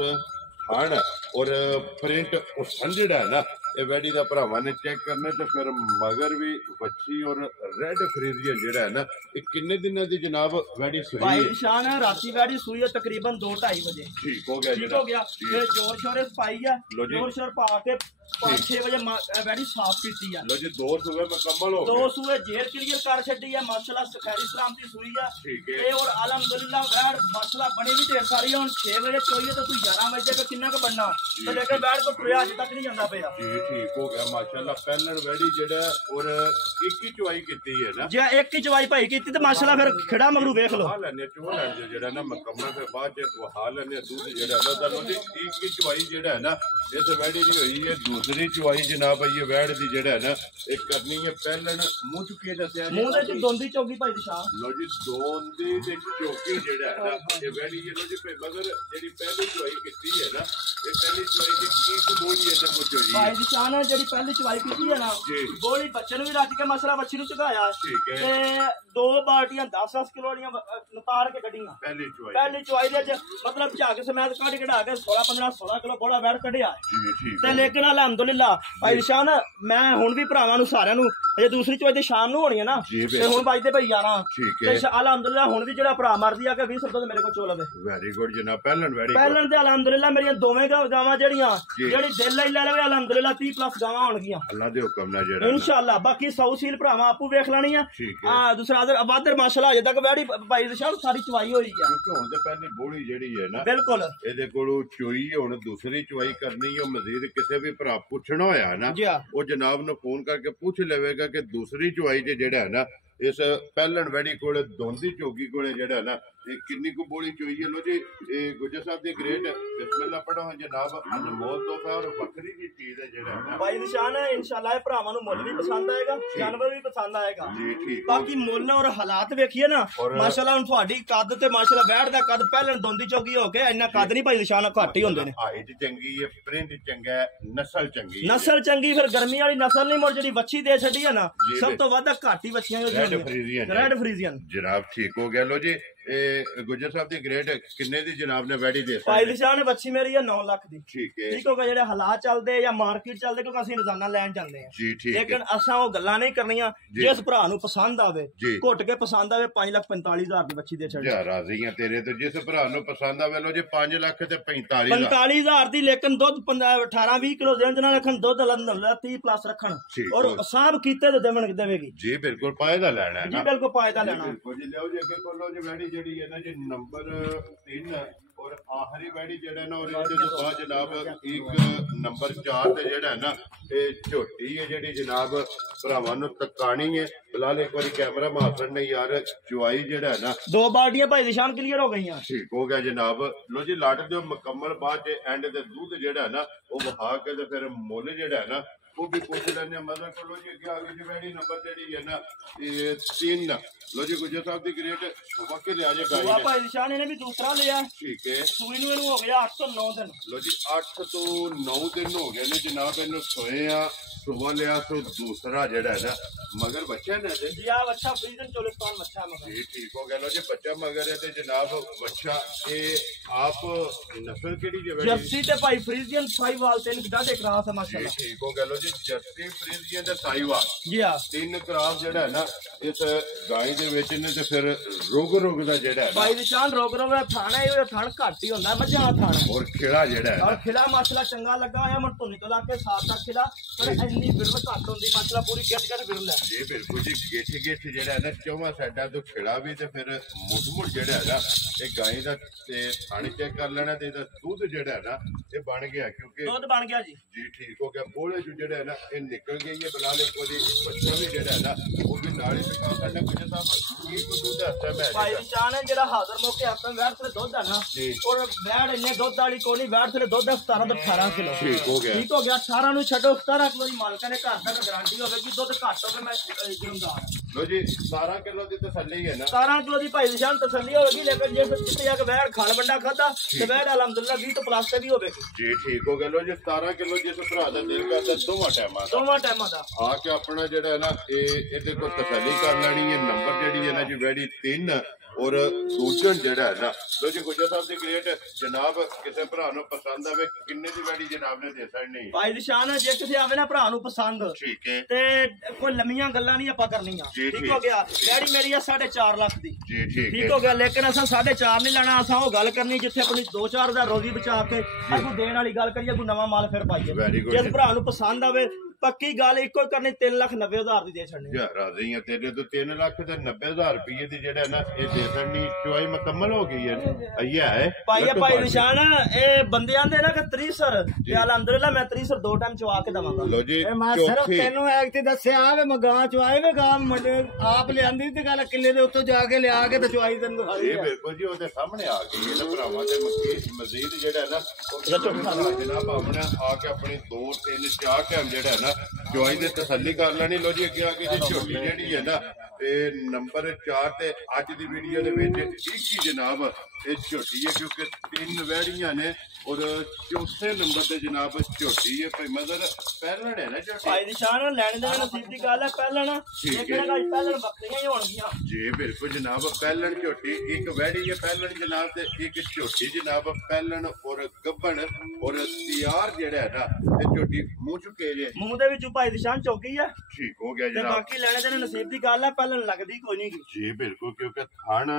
ਹਣ ਔਰ ਪ੍ਰਿੰਟ ਉਹ ਜਿਹੜਾ ਹੈ ਨਾ ਇਹ ਵੈੜੀ ਦਾ ਭਰਾਵਾਂ ਨੇ ਚੈੱਕ ਕਰਨਾ ਤੇ ਫਿਰ ਮਗਰ ਵੀ ਬੱਚੀ ਔਰ ਰੈਡ ਫਰੀਜ਼ੀਅਨ ਜਿਹੜਾ ਹੈ ਨਾ ਇਹ ਕਿੰਨੇ ਦਿਨਾਂ ਦੀ ਜਨਾਬ ਵੈੜੀ ਸੂਈ ਭਾਈ ਨਿਸ਼ਾਨ ਰਾਤੀ ਵੈੜੀ ਸੂਈ ਹੈ ਤਕਰੀਬਨ 2:30 ਵਜੇ ਠੀਕ ਹੋ ਗਿਆ ਫਿਰ ਜੋਰ ਸ਼ੋਰੇ ਪਾਈ ਆ ਜੋਰ ਸ਼ੋਰ ਪਾ ਕੇ 5-6 ਵਜੇ ਵੈੜੀ ਸਾਫ਼ ਕੀਤੀ ਆ ਲੋ ਜੀ 2 ਸੂਏ ਮੁਕੰਮਲ ਹੋ ਗਏ 2 ਸੂਏ ਜੇਰ ਕਲੀਅਰ ਕਰ ਛੱਡੀ ਆ ਮਾਸ਼ਾਅੱਲਾ ਸਖੈਰੀ ਸਲਾਮਤੀ ਸੂਈ ਆ ਤੇ ਔਰ ਅਲਹਮਦੁਲਿਲਾ ਵੈੜ ਮਾਸ਼ਾਅੱਲਾ ਬਣੀ ਵੀ ਢੇਰ ਸਾਰੀ ਹੁਣ 6 ਵਜੇ ਚੋਈਏ ਤਾਂ ਤੂੰ 11 ਵਜੇ ਤੱਕ ਕਿੰਨਾ ਕੁ ਬਣਨਾ ਤੇ ਲੈ ਕੇ ਵੈੜ ਕੋ ਟੁਰਿਆ ਅਜੇ ਤੱਕ ਨਹੀਂ ਜਾਂਦਾ ਪਿਆ ਜੀ ਠੀਕ ਹੋ ਗਿਆ ਮਾਸ਼ਾਅੱਲਾ ਪਹਿਲਣ ਵੈੜੀ ਜਿਹੜਾ ਔਰ ਇੱਕ ਹੀ ਚਵਾਈ ਕੀਤੀ ਹੈ ਨਾ ਜੇ ਇੱਕ ਹੀ ਚਵਾਈ ਭਾਈ ਕੀਤੀ ਤੇ ਮਾਸ਼ਾਅੱਲਾ ਫਿਰ ਖਿੜਾ ਮਗਰੂ ਵੇਖ ਲਓ ਆ ਲੈਣੇ ਚੋ ਲੈਣ ਜਿਹੜਾ ਨਾ ਮੁਕੰਮਲ ਫਿਰ ਬਾਅਦ ਚ ਵਹਾ ਲੈਣੇ ਦੁੱਧ ਜਿਹੜਾ ਨਾ ਤਾਂ ਉਹਦੀ ਇੱਕ ਹੀ ਚਵਾਈ ਜਿਹੜਾ ਹੈ ਨਾ ਇਹ ਤਾਂ ਵੈੜੀ ਨਹੀਂ ਹੋਈ ਇਹ दूसरी चुवाई जनाब ये वैड़ दी जेड़ा है ना एक करनी है पहलन मुंह चुके दसिया ਮੂੰਹ ਦੇ ਚ ਦੋਂਦੀ ਚੌਗੀ ਭਾਈ ਦੀ ਸ਼ਾਨ लो जी दोंदी ते चौकी जेड़ा है ना ये वैड़ी ये लो जी मगर जेड़ी पहली चुवाई कीती है ना ये पहली चुवाई दी की बोली है ते मुझे जी ਭਾਈ ਦੀ ਸ਼ਾਨ ਜਿਹੜੀ ਪਹਿਲੀ ਚਵਾਈ ਕੀਤੀ ਹੈ ਨਾ ਗੋਲੀ ਬੱਚੇ ਨੂੰ ਵੀ ਰੱਜ ਕੇ ਮਸਲਾ ਬੱਚੀ ਨੂੰ ਝੁਕਾਇਆ ਤੇ 2 ਬਾਲਟੀਆਂ 10-10 ਕਿਲੋ ਦੀਆਂ ਨਤਾਰ ਕੇ ਕੱਢੀਆਂ ਪਹਿਲੀ ਚਵਾਈ ਦੇ ਚ ਮਤਲਬ ਝਾਕ ਸਮੇਤ ਕੱਢ ਕਢਾ ਕੇ 16 ਕਿਲੋ ਬੋੜਾ ਵੈੜ ਕੱਢਿਆ ਤੇ ਲੇਕਿਨ ਅਲਹਮਦੁਲਿਲਾ ਭਾਈ ਦੀ ਸ਼ਾਨ ਮੈਂ ਹੁਣ ਵੀ ਭਰਾਵਾਂ ਨੂੰ ਸਾਰਿਆਂ ਨੂੰ ਇਹ ਦੂਸਰੀ ਚਵਾਈ ਤੇ ਸ਼ਾਮ ਨੂੰ ਹੋਣੀ ਹੈ ਨਾ ਤੇ ਹੁਣ ਵੱਜਦੇ ਭਾਈ 11 ਤੇ ਅਲਹਮਦੁਲਿਲਾ ਹੁਣ ਵੀ ਜਿਹੜਾ ਭਰਾ ਮਰਦੀ ਆ ਕਿ 20 ਰੁਪਏ ਮੇਰੇ ਕੋਲ ਚੋ ਲਵੇ ਵੈਰੀ ਗੁੱਡ ਜਨਾਬ ਪਹਿਲਣ ਤੇ ਅਲਹਮਦੁਲਿਲਾ ਮੇਰੀਆਂ ਦੋਵੇਂ ਗਾਵਾਂ ਜਿਹੜੀ ਦਿਲ ਲਈ ਲੈ ਲਵੇ ਅਲਹਮਦੁਲਿਲਾ 30+ ਗਾਵਾਂ ਹੋਣਗੀਆਂ ਅੱਲਾ ਦੇ ਹੁਕਮ ਨਾਲ ਜਿਹੜਾ ਇਨਸ਼ਾਅੱਲਾ ਬਾਕੀ ਸੌਸੀਲ ਭਰਾਵਾਂ ਆਪੂ ਵੇਖ ਲੈਣੀ ਆ ਦੂਸਰਾ ਅਵਾਦਰ ਮਾਸ਼ਾਅੱਲਾ ਅਜੇ ਤੱਕ ਵੈੜੀ ਭਾਈ ਦੇ ਸ਼ਾਹ ਸਾਰੀ ਚਵਾਈ ਹੋਈ ਆ ਕਿਉਂਕਿ ਹੁਣ ਤੇ ਪਹਿਲੀ ਬੋਲੀ ਜਿਹੜੀ ਹੈ ਨਾ ਬਿਲਕੁਲ ਇਹਦੇ ਕੋਲੋਂ ਚੋਈ ਹੁਣ ਦੂਸਰੀ ਚਵਾਈ ਕਰਨੀ ਹੈ ਮਜ਼ੀਦ ਕਿਸੇ ਵੀ ਭਰਾ ਪੁੱਛਣਾ ਹੋਇਆ ਨਾ ਉਹ ਜਨਾਬ ਨੂੰ ਫੋਨ ਕਰਕੇ ਪੁੱਛ ਲਵੇਗਾ ਕਿ ਦੂਸਰੀ ਚਵਾਈ ਚ ਜਿਹੜਾ ਹੈ ਨਾ ਇਸ ਪਹਿਲਣ ਵੈੜੀ ਕੋਲੇ ਦੋਂਦੀ ਚੌਗੀ ਕੋਲੇ ਜਿਹੜਾ ਨਾ ਇਹ ਕਿੰਨੀ ਕੁ ਬੋਲੀ ਚੋਈ ਹੈ ਲੋ ਜੀ ਇਹ ਗੁੱਜਰ ਸਾਹਿਬ ਦੀ ਗ੍ਰੇਟ ਬਿਸਮਿਲ੍ਲਾ ਪੜੋ ਜਨਾਬ ਅਨਮੋਲ ਤੋਹਫਾ ਔਰ ਵੱਖਰੀ ਜੀ ਚੀਜ਼ ਹੈ ਜਿਹੜਾ ਨਾ ਭਾਈ ਨਿਸ਼ਾਨ ਹੈ ਇਨਸ਼ਾਅੱਲਾ ਇਹ ਭਰਾਵਾਂ ਨੂੰ ਮੁੱਲ ਵੀ ਪਸੰਦ ਆਏਗਾ ਜਾਨਵਰ ਵੀ ਪਸੰਦ ਆਏਗਾ ਜੀ ਠੀਕ ਬਾਕੀ ਮੁੱਲ ਔਰ ਹਾਲਾਤ ਵੇਖੀਏ ਨਾ ਮਾਸ਼ਾਅੱਲਾ ਹੁਣ ਤੁਹਾਡੀ ਕੱਦ ਤੇ ਮਾਸ਼ਾਅੱਲਾ ਵੈੜ ਦਾ ਕੱਦ ਪਹਿਲਣ ਦੋਂਦੀ ਚੌਗੀ ਹੋ ਕੇ ਇੰਨਾ ਕੱਦ ਨਹੀਂ ਭਾਈ ਨਿਸ਼ਾਨ ਘੱਟ ਹੀ ਹੁੰਦੇ ਨੇ ਹਾਈਟ ਚੰਗੀ ਹੈ ਪ੍ਰਿੰਟ ਚੰਗਾ ਹੈ ਨਸਲ ਚੰਗੀ ਫਿਰ ਗਰਮੀ ਵਾਲੀ ਨਸਲ ਨਹੀਂ ਮੁੜ ਜਿਹੜੀ ਵੱਛੀ ਦੇ ਛੱਡੀ ਹੈ ਨਾ ਸਭ ਤੋਂ ਵੱਧ ਘੱਟ ਹੀ ਵੱਛੀਆਂ ਰੈਡ ਫਰੀਜ਼ੀਅਨ ਜਨਾਬ ਠੀਕ ਹੋ ਗਿਆ ਲੋ ਜੀ ਇਹ ਗੁੱਜਰ ਸਾਹਿਬ ਦੀ ਗ੍ਰੇਡ ਕਿੰਨੇ ਦੀ ਜਨਾਬ ਨੇ ਵੈੜੀ ਦੇ ਭਾਈ ਨਿਸ਼ਾਨ ਬੱਚੀ ਮੇਰੀ ਹੈ 9 ਲੱਖ ਦੀ ਠੀਕ ਹੈ ਠੀਕ ਹੋ ਗਿਆ ਜਿਹੜੇ ਹਾਲਾਤ ਚੱਲਦੇ ਜਾਂ ਮਾਰਕੀਟ ਚੱਲਦੇ ਕਿਉਂਕਿ ਅਸੀਂ ਰੋਜ਼ਾਨਾ ਲੈਣ ਜਾਂਦੇ ਆ ਜੀ ਠੀਕ ਲੇਕਿਨ ਅਸਾਂ ਉਹ ਗੱਲਾਂ ਨਹੀਂ ਕਰਨੀਆਂ ਜਿਸ ਭਰਾ ਨੂੰ ਪਸੰਦ ਆਵੇ ਘੁੱਟ ਕੇ ਪਸੰਦ ਆਵੇ 5,45,000 ਦੀ ਬੱਚੀ ਦੇ ਛੱਡ ਜਾ ਰਾਜ਼ੀ ਆ ਤੇਰੇ ਤੋਂ ਜਿਸ ਭਰਾ ਨੂੰ ਪਸੰਦ ਆਵੇ ਲੋ ਜੇ 5 ਲੱਖ ਤੇ 45,000 ਦੀ ਲੇਕਿਨ ਦੁੱਧ 18-20 ਕਿਲੋ ਦੇਣ ਨਾਲ ਰੱਖਣ ਦੁੱਧ 30+ ਰੱਖਣ ਔਰ ਸਾਬ ਕੀਤੇ ਤੇ ਦੇਵੇਗੀ ਜੀ ਬਿਲਕੁਲ ਪਾਇਦਾ ਲੈਣਾ ਹੈ ਜੀ ਬਿਲਕੁਲ ਪਾਇਦਾ ਲੈਣਾ ਕੁਝ ਲਿਆਓ ਜੇ ਅੱਗੇ ਕੋਲੋਂ ਜੇ ਵੈੜੀ ਜਿਹੜੀ ਹੈ ਨਾ ਜੀ ਨੰਬਰ 3 और आखिरी वैड़ी जेड़ा ना और इसके तो बाद जनाब एक नंबर 4 ते जेड़ा है ना ये झोटी है जेड़ी जनाब भरावां नूं तकानी है फिलहाल एक बार कैमरा माफर ने यार चुवाई जेड़ा है ना 2 बाल्टियां भाई निशान क्लियर हो गई ठीक हो गया जनाब लो जी लट दो मुकम्मल बाद एंड ते दूध जेड़ा है ना वो बहा के ते फिर मुल जेड़ा है ना वो भी पूछ लेने मदद कर लो जी आगे जी वैड़ी नंबर जेड़ी है ना ये 3 लो जी गुजर साहब दी ग्रेट वक्त ले आ जाए हुआ भाई निशान इन्हें भी दूसरा लिया ठीक है सूई नूं हो गया 8 ਤੋਂ 9 दिन लो जी 8 ਤੋਂ 9 दिन हो गए ने जनाब इन्हें सोए आ सुबह लिया तो दूसरा जेड़ा है ना मगर बच्चा ने जी आ बच्चा फ्रीजन चोलिस्तान बच्चा मगर जी ठीक हो गया लो जी बच्चा मगर है ते जनाब बच्चा ये आप नस्ल केड़ी जगह जर्सी ते भाई फ्रीजियन साहिवाल तीन डाढे क्रास है माशाल्लाह ठीक हो गया लो जी जर्सी फ्रीजियन ते साहिवाल जी हां तीन क्रास जेड़ा है ना इस गाय दे विच ने ते फिर रोग दा जेड़ा है भाई निशान रोग दा थाना ये थान घट ही होंदा मजा थाना और खिला जेड़ा है और खिला माशाल्लाह चंगा लगा है मन धुनी तो लाके साथ दा खिला पर इतनी बिरल घट होंदी माशाल्लाह पूरी गट बिरल है जी बिल्कुल जी गेठ जेड़ा है ना चौवा साइडा तो खिला भी ते फिर मुठ जेड़ा है ना ये गाय दा ते थाने चेक कर लेना ते दूध जेड़ा है ना ये बन गया क्योंकि दूध बन गया जी ठीक हो गया बोले जो जेड़ा है ना ये निकल गई है बिलाल एक बारी बच्चा भी जेड़ा है ना वो भी नाली पे काम करना कुछ साहब ये को दूध हस्ता मैं भाई निशान है जेड़ा हाजिर मौके हस्ता वैट से दूध है ना और वैट इन्ने दूध वाली कोनी वैट से दूध 17 ਤੋਂ 18 किलो ठीक हो गया 18 ਨੂੰ ਛੱਡੋ 17 ਕਿਲੋ ਦੀ ਮਾਲਕਾਂ ਨੇ ਘਰ ਤੱਕ ਗਾਰੰਟੀ ਹੋਵੇਗੀ ਦੁੱਧ ਘੱਟ ਹੋਵੇ ਮੈਂ ਜ਼ਿੰਮੇਦਾਰ लो जी 17 किलो ਦੀ ਤਸੱਲੀ ਹੈ ਨਾ 17 ਕਿਲੋ ਦੀ ਭਾਈ ਨਿਸ਼ਾਨ ਤਸੱਲੀ ਹੋਵੇਗੀ ਲੇਕਿਨ ਜੇ ਜਿੱਥੇ ਜਾ ਕੇ ਵੈੜ ਖਾਲ ਵੱਡਾ ਖਾਦਾ ਤੇ ਵੈੜ ਅਲਹਮਦੁਲਿਲਾ 20 ਤੋਂ ਪਲੱਸ ਤੇ ਵੀ ਹੋਵੇਗੀ ਜੀ ਠੀਕ ਹੋ ਗਿਆ ਲੋ ਜੀ 17 ਕਿਲੋ ਜਿਸ ਭਰਾ ਦਾ ਦਿਲ ਕਰਦਾ ਦੋਵਾਂ ਟਾਈਮਾਂ ਦਾ ਆ ਕੇ ਆਪਣਾ ਜਿਹੜਾ ਹੈ ਨਾ ਇਹ ਇਹਦੇ ਕੋਲ ਤਸੱਲੀ ਕਰ ਲੈਣੀ ਹੈ ਨੰਬਰ ਜਿਹੜੀ ਹੈ ਨਾ ਜੀ ਵੈੜੀ 3 और सूजन जेड़ा है ना लो जी गुजर साहब दी ग्रेट जनाब किसी भरा नूं पसंद आवे किन्ने दी वैड़ी जनाब ने दे सकनी भाई निशान जे किसी आवे ना भरा नूं पसंद ठीक है ते कोई लम्मियां गल्लां नहीं आपां करनियां ठीक हो गया वैड़ी मेरी है 4.5 लाख दी जी ठीक हो गया लेकिन असां 4.5 नहीं लेना असां ओ गल करनी जिथे अपनी 2-4 दा रोजी बचा के अगू देण वाली गल करिए कोई नवा माल फिर पाइए जिस भरा नूं पसंद आवे ਪੱਕੀ ਗੱਲ ਇੱਕੋ ਹੀ ਕਰਨੀ 3,90,000 ਦੀ ਦੇ ਛੱਡਣੀ ਯਾਰ ਰਾਜ਼ੀ ਆ ਤੇਰੇ ਤੋਂ 3,90,000 ਰੁਪਏ ਦੀ ਜਿਹੜਾ ਨਾ ਇਹ ਦੇ ਛੱਡਣੀ ਚੁਆਈ ਮੁਕੰਮਲ ਹੋ ਗਈ ਹੈ ਅਈਆ ਹੈ ਭਾਈ ਨਿਸ਼ਾਨ ਇਹ ਬੰਦੇ ਆਂਦੇ ਨਾ ਕਿ 30 ਤੇ ਅਲਹਮਦੁਲਿਲਾ ਮੈਂ 30 2 ਟਾਈਮ ਚਵਾ ਕੇ ਦਵਾਂਗਾ ਲੋ ਜੀ ਮੈਂ ਸਿਰਫ ਤੈਨੂੰ ਐਕ ਤੇ ਦੱਸਿਆ ਵੇ ਮਗਾਂ ਚਵਾਏ ਵੇ ਗਾਂ ਮੰਡੇ ਆਪ ਲਿਆਂਦੀ ਤੇ ਗੱਲ ਕਿੱਲੇ ਦੇ ਉੱਤੋਂ ਜਾ ਕੇ ਲਿਆ ਕੇ ਤੇ ਚਵਾਈ ਤੈਨੂੰ ਦਿਖਾਈ ਇਹ ਬਿਲਕੁਲ ਜੀ ਉਹਦੇ ਸਾਹਮਣੇ ਆ ਗਈ ਇਹਨਾਂ ਭਰਾਵਾਂ ਦੇ ਮਜ਼ੀਦ ਜਿਹੜਾ ਨਾ ਜਨਾਬ ਆਪਣਾ ਆ ਕੇ ਆਪਣੀ 2 3 4 ਟਾਈਮ ਜਿਹੜਾ ਨਾ ਚੁਆਈ ਦੇ ਤਸੱਲੀ ਕਰ ਲੈਣੀ ਲੋ ਜੀ ਅੱਗੇ ਆ ਕੇ ਜੀ ਝੋਟੀ ਜਿਹੜੀ ਹੈ ਨਾ ਇਹ ਨੰਬਰ 4 ਤੇ ਅੱਜ ਦੀ ਵੀਡੀਓ ਦੇ ਵਿੱਚ ਇੱਕ ਹੀ ਜਨਾਬ ਇਹ ਝੋਟੀ ਹੈ ਕਿਉਂਕਿ 3 ਵਹਿੜੀਆਂ ਨੇ ਔਰ ਚੌਥੇ ਨੰਬਰ ਤੇ ਜਨਾਬ ਝੋਟੀ ਹੈ ਭਾਈ ਮਦਰ ਪਹਿਲਣ ਹੈ ਨਾ ਝੋਟੀ ਭਾਈ ਨਿਸ਼ਾਨ ਲੈਣ ਦੇ ਨਸੀਬ ਦੀ ਗੱਲ ਹੈ ਪਹਿਲਣ ਪਹਿਲਣ ਬੱਕਰੀਆਂ ਹੀ ਹੋਣਗੀਆਂ ਜੀ ਬਿਲਕੁਲ ਜਨਾਬ ਪਹਿਲਣ ਝੋਟੀ ਇੱਕ ਵਹਿੜੀ ਹੈ ਪਹਿਲਣ ਜਨਾਬ ਤੇ ਇੱਕ ਝੋਟੀ ਜਨਾਬ ਪਹਿਲਣ ਔਰ ਗੱਬਣ ਔਰ ਤਿਆਰ ਜਿਹੜਾ ਹੈ ਨਾ ਇਹ ਝੋਟੀ ਮੂੰਹ ਚੁੱਕੇ ਜੇ ਮੂੰਹ ਦੇ ਵਿੱਚੋਂ ਭਾਈ ਨਿਸ਼ਾਨ ਚੌਕੀ ਹੈ ਠੀਕ ਹੋ ਗਿਆ ਤੇ ਜਨਾਬ ਬਾਕੀ ਲੈਣੇ ਦੇ ਨਸੀਬ ਦੀ ਗੱਲ ਹੈ ਪਹਿਲਣ ਲੱਗਦੀ ਕੋਈ ਨਹੀਂ ਜੀ ਬਿਲਕੁਲ ਕਿਉਂਕਿ ਥਣ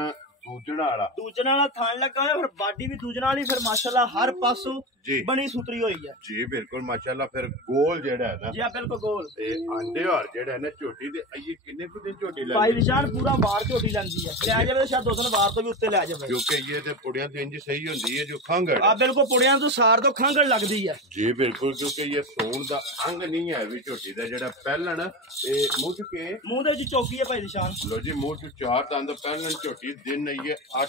ਦੂਜਣ ਵਾਲਾ ਥਣ ਲੱਗਾ ਹੋਇਆ ਫਿਰ ਬਾਡੀ ਵੀ ਦੂਜਣ ਵਾਲੀ ਫਿਰ ਮਾਸ਼ਾਅੱਲਾ ਹਰ ਪਾਸੋਂ ਬਣੀ ਸੁਤਰੀ ਹੋਈ ਹੈ ਜੀ ਬਿਲਕੁਲ ਮਾਸ਼ਾਅੱਲਾ ਫਿਰ ਗੋਲ ਜਿਹੜਾ ਹੈ ਨਾ ਜੀ ਬਿਲਕੁਲ ਗੋਲ ਤੇ ਆਂਡੇ ਹਾਰ ਜਿਹੜਾ ਹੈ ਨਾ ਝੋਟੀ ਦੇ ਅਈਏ ਕਿੰਨੇ ਕੁ ਦਿਨ ਝੋਟੀ ਲੈਂਦੀ ਭਾਈ ਨਿਸ਼ਾਨ ਪੂਰਾ ਵਾਰ ਝੋਟੀ ਲੈਂਦੀ ਹੈ ਲੈ ਜਾਵੇ ਸ਼ਾਇਦ 2 ਦਿਨ ਵਾਰ ਤੋਂ ਵੀ ਉੱਤੇ ਲੈ ਜਾਵੇ ਕਿਉਂਕਿ ਇਹ ਤੇ ਪੁੜਿਆਂ ਤੋਂ ਇੰਜ ਸਹੀ ਹੁੰਦੀ ਹੈ ਜੋ ਖੰਗੜ ਆ ਬਿਲਕੁਲ ਪੁੜਿਆਂ ਤੋਂ ਸਾਰ ਤੋਂ ਖੰਗੜ ਲੱਗਦੀ ਹੈ ਜੀ ਬਿਲਕੁਲ ਕਿਉਂਕਿ ਇਹ ਸੌਣ ਦਾ ਅੰਗ ਨਹੀਂ ਹੈ ਵੀ ਝੋਟੀ ਦਾ ਜਿਹੜਾ ਪਹਿਲਣ ਇਹ ਮੂੰਹ ਦੇ ਵਿੱਚ ਚੌਕੀ ਹੈ ਭਾਈ ਨਿਸ਼ਾਨ ਲੋ ਜੀ ਮੂੰਹ ਚ 4 ਦੰਦ ਪਹਿਲਣ ਝੋਟੀ ਦਿਨ ਇਹ 8